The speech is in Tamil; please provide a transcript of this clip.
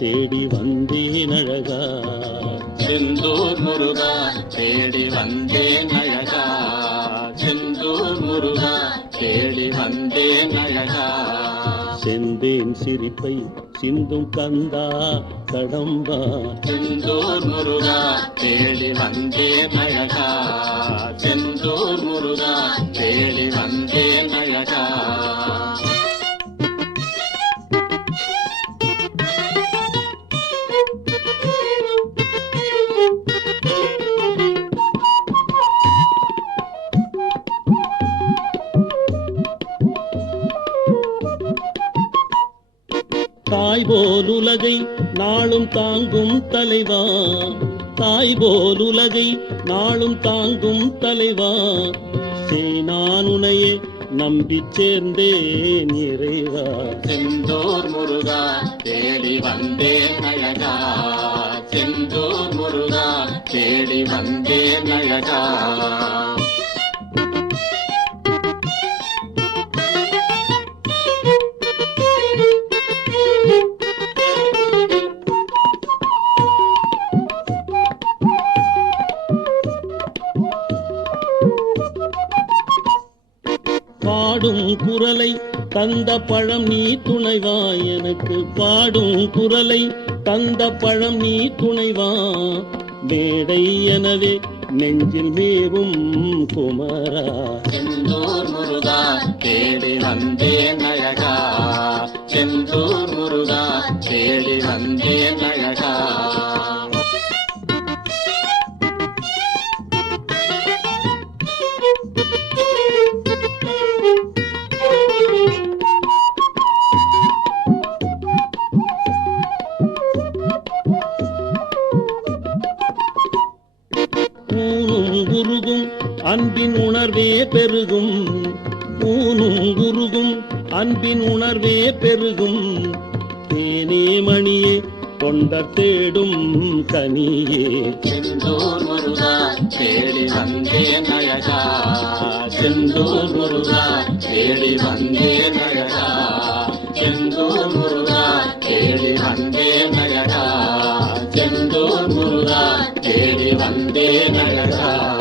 தேடி வந்தேன் அழகா. செந்தூர் முருகா தேடி வந்தேன் அழகா. செந்தூர் முருகா தேடி வந்தேன் அழகா. செந்தேன் சிரிப்பை சிந்தும் கந்தா கடம்பா. செந்தூர் முருகா தேடி வந்தேன் அழகா. செந்தூர் முருகா தேடி வந்தேன் அழகா. தாய் போல் உலகை நாளும் தாங்கும் தலைவா. தாய் போல் உலகை நாளும் தாங்கும் தலைவா. சேனானுனையே நம்பி சேர்ந்தேன் இறைவா. செந்தூர் முருகா தேடி வந்தேன் அழகா. செந்தூர் முருகா தேடி வந்தேன் அழகா. பாடும் குரலை தந்த பழம் நீ துணைவா. எனக்கு பாடும் குரலை தந்த பழம் நீ துணைவா. மேடை எனவே நெஞ்சில் மேவும் குமரா. செந்தூர் முருகா தேடி வந்தேன் அழகா. செந்தூர் முருகா தேடி வந்தேன் அழகா. ஊனும் குருகும் அன்பின் உணர்வே பெருகும். ஊனும் குருகும் அன்பின் உணர்வே பெருகும். தேனே மணியே தொண்டர் தேடும் கனியே. செந்தூர் முருகா தேடி வந்தேன் அழகா. செந்தூர் முருகா தேடி வந்தேன் அழகா. செந்தூர் முருகா தேடி வந்தேன் அழகா. செந்தூர் முருகா தேடி வந்தேன் அழகா.